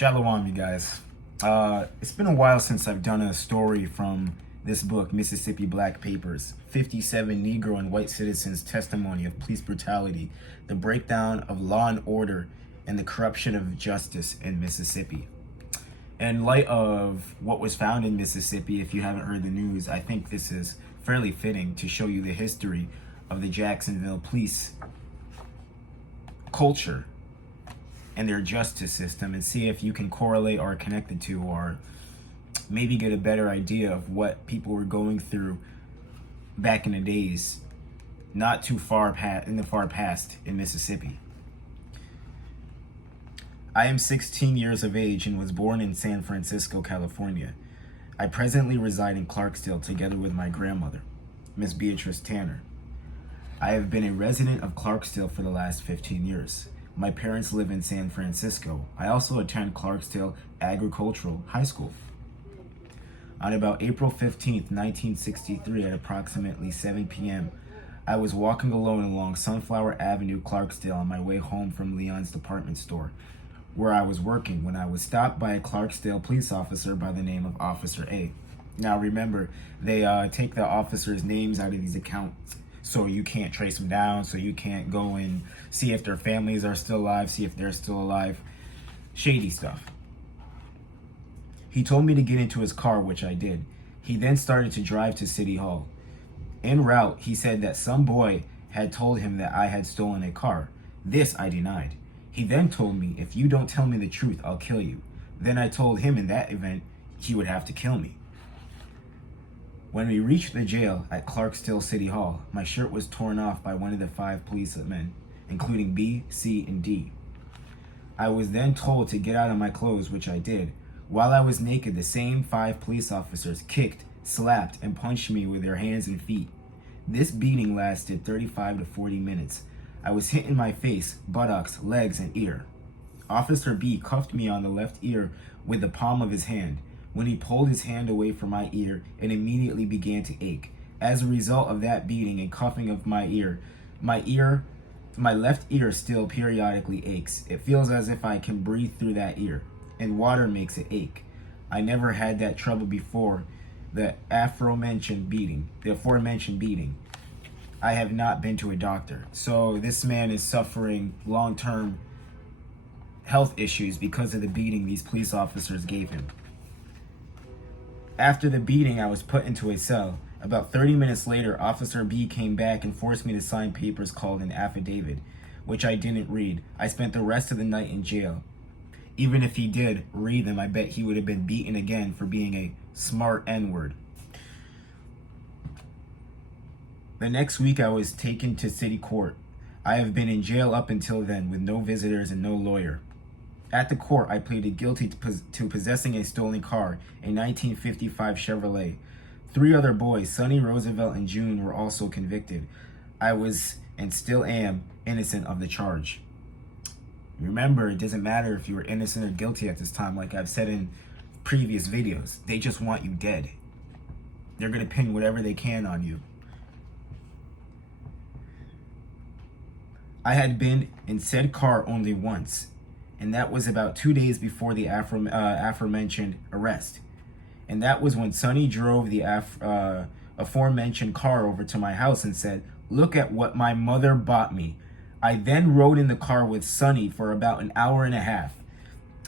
Shalom, you guys. It's been a while since I've done a story from this book, Mississippi Black Papers, 57 Negro and White Citizens' Testimony of Police Brutality, the Breakdown of Law and Order, and the Corruption of Justice in Mississippi. In light of what was found in Mississippi, if you haven't heard the news, I think this is fairly fitting to show you the history of the Jacksonville police culture and their justice system, and see if you can correlate or connect the two, or maybe get a better idea of what people were going through back in the days, not too far in the far past in Mississippi. I am 16 years of age and was born in San Francisco, California. I presently reside in Clarksdale together with my grandmother, Miss Beatrice Tanner. I have been a resident of Clarksdale for the last 15 years. My parents live in San Francisco. I also attend Clarksdale Agricultural High School. On about April 15th, 1963, at approximately 7 p.m., I was walking alone along Sunflower Avenue, Clarksdale, on my way home from Leon's department store, where I was working, when I was stopped by a Clarksdale police officer by the name of Officer A. Now remember, they take the officers' names out of these accounts, so you can't trace them down, so you can't go and see if their families are still alive, see if they're still alive. Shady stuff. He told me to get into his car, which I did. He then started to drive to City Hall. En route, he said that some boy had told him that I had stolen a car. This I denied. He then told me, if you don't tell me the truth, I'll kill you. Then I told him in that event, he would have to kill me. When we reached the jail at Clarksdale City Hall, my shirt was torn off by one of the 5 policemen, including B, C, and D. I was then told to get out of my clothes, which I did. While I was naked, the same 5 police officers kicked, slapped, and punched me with their hands and feet. This beating lasted 35 to 40 minutes. I was hit in my face, buttocks, legs, and ear. Officer B cuffed me on the left ear with the palm of his hand. When he pulled his hand away from my ear, it immediately began to ache. As a result of that beating and cuffing of my left ear still periodically aches. It feels as if I can breathe through that ear, and water makes it ache. I never had that trouble before the aforementioned beating. I have not been to a doctor. So this man is suffering long-term health issues because of the beating these police officers gave him. After the beating, I was put into a cell. About 30 minutes later, Officer B came back and forced me to sign papers called an affidavit, which I didn't read. I spent the rest of the night in jail. Even if he did read them, I bet he would have been beaten again for being a smart N-word. The next week, I was taken to city court. I have been in jail up until then with no visitors and no lawyer. At the court, I pleaded guilty to possessing a stolen car, a 1955 Chevrolet. 3 other boys, Sonny, Roosevelt, and June, were also convicted. I was, and still am, innocent of the charge. Remember, it doesn't matter if you were innocent or guilty at this time, like I've said in previous videos. They just want you dead. They're going to pin whatever they can on you. I had been in said car only once, and that was about 2 days before the aforementioned arrest. And that was when Sonny drove the aforementioned car over to my house and said, "Look at what my mother bought me." I then rode in the car with Sonny for about an hour and a half.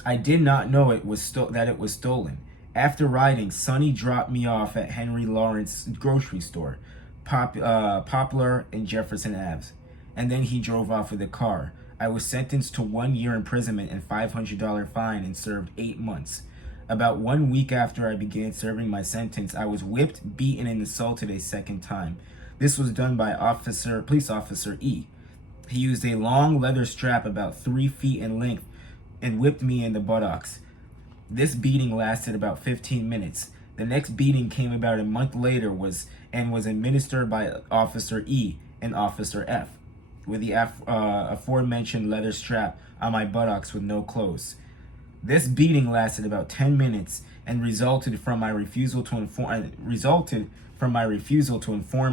I did not know that it was stolen. After riding, Sonny dropped me off at Henry Lawrence grocery store, Poplar and Jefferson Aves, and then he drove off with the car. I was sentenced to 1 year imprisonment and $500 fine and served 8 months. About 1 week after I began serving my sentence, I was whipped, beaten, and assaulted a second time. This was done by Police Officer E. He used a long leather strap about 3 feet in length and whipped me in the buttocks. This beating lasted about 15 minutes. The next beating came about a month later was administered by Officer E and Officer F, with the aforementioned leather strap on my buttocks with no clothes. This beating lasted about 10 minutes and resulted from my refusal to inform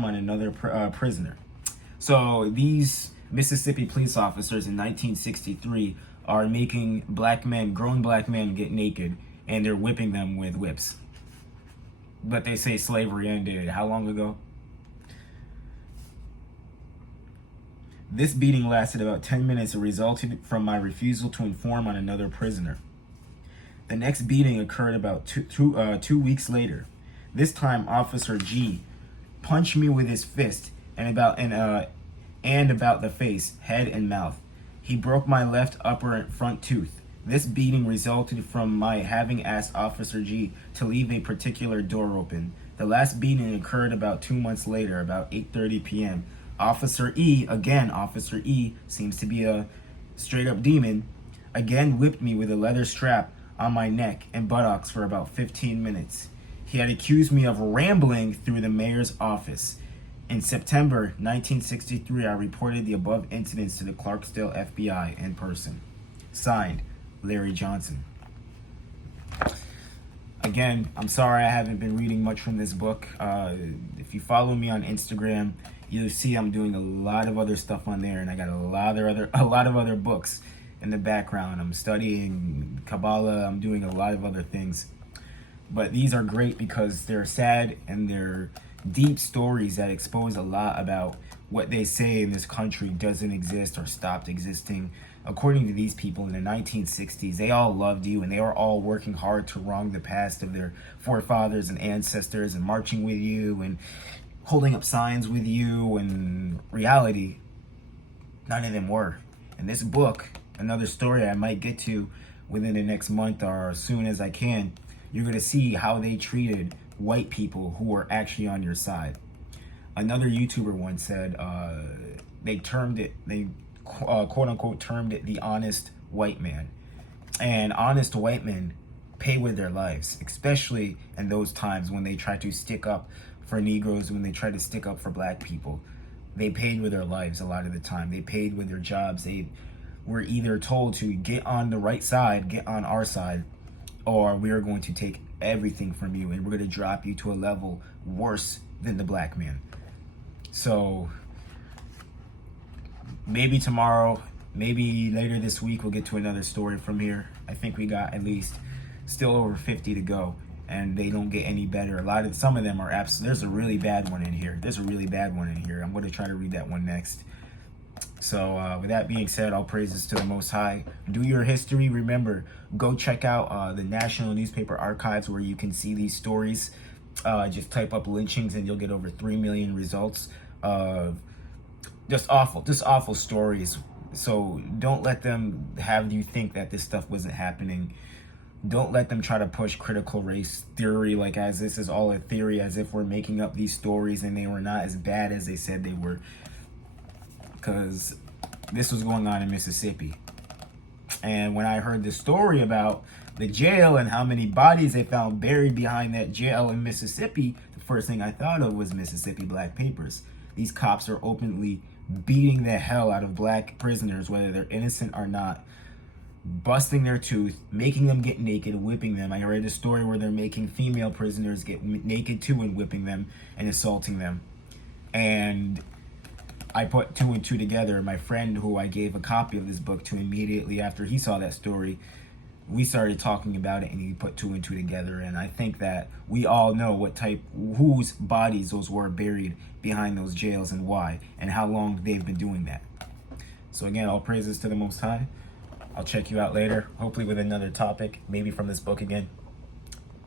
on another prisoner. So these Mississippi police officers in 1963 are making black men, grown black men, get naked, and they're whipping them with whips. But they say slavery ended how long ago? This beating lasted about 10 minutes and resulted from my refusal to inform on another prisoner. The next beating occurred about 2 weeks later. This time, Officer G punched me with his fist and about the face, head, and mouth. He broke my left upper and front tooth. This beating resulted from my having asked Officer G to leave a particular door open. The last beating occurred about 2 months later, about 8:30 p.m. Officer E seems to be a straight up demon, again whipped me with a leather strap on my neck and buttocks for about 15 minutes. He had accused me of rambling through the mayor's office. In September 1963, I reported the above incidents to the Clarksdale FBI in person. Signed, Larry Johnson. Again, I'm sorry I haven't been reading much from this book. If you follow me on Instagram, you'll see I'm doing a lot of other stuff on there, and I got a lot of other books in the background. I'm studying Kabbalah. I'm doing a lot of other things. But these are great because they're sad and they're deep stories that expose a lot about what they say in this country doesn't exist or stopped existing. According to these people in the 1960s, they all loved you and they were all working hard to wrong the past of their forefathers and ancestors and marching with you and holding up signs with you. And reality, none of them were. In this book, another story I might get to within the next month or as soon as I can, you're going to see how they treated white people who were actually on your side. Another YouTuber once said they quote unquote termed it the honest white man. And honest white men pay with their lives, especially in those times when they try to stick up for Negroes, when they try to stick up for black people. They paid with their lives a lot of the time. They paid with their jobs. They were either told to get on the right side, get on our side, or we are going to take everything from you and we're going to drop you to a level worse than the black man. So maybe tomorrow, maybe later this week, we'll get to another story from here. I think we got at least still over 50 to go, and they don't get any better. Some of them are there's a really bad one in here. I'm going to try to read that one next. So with that being said, all praises to the Most High. Do your history. Remember, go check out the National Newspaper Archives where you can see these stories. Just type up lynchings and you'll get over 3 million results of just awful stories. So don't let them have you think that this stuff wasn't happening. Don't let them try to push critical race theory like as this is all a theory, as if we're making up these stories and they were not as bad as they said they were. Because this was going on in Mississippi. And when I heard the story about the jail and how many bodies they found buried behind that jail in Mississippi, the first thing I thought of was Mississippi Black Papers. These cops are openly beating the hell out of black prisoners, whether they're innocent or not, busting their tooth, making them get naked, whipping them. I read a story where they're making female prisoners get naked too and whipping them and assaulting them. And I put two and two together. My friend, who I gave a copy of this book to immediately after he saw that story, we started talking about it and he put two and two together. And I think that we all know whose bodies those were buried behind those jails and why, and how long they've been doing that. So again, all praises to the Most High. I'll check you out later, hopefully with another topic, maybe from this book again.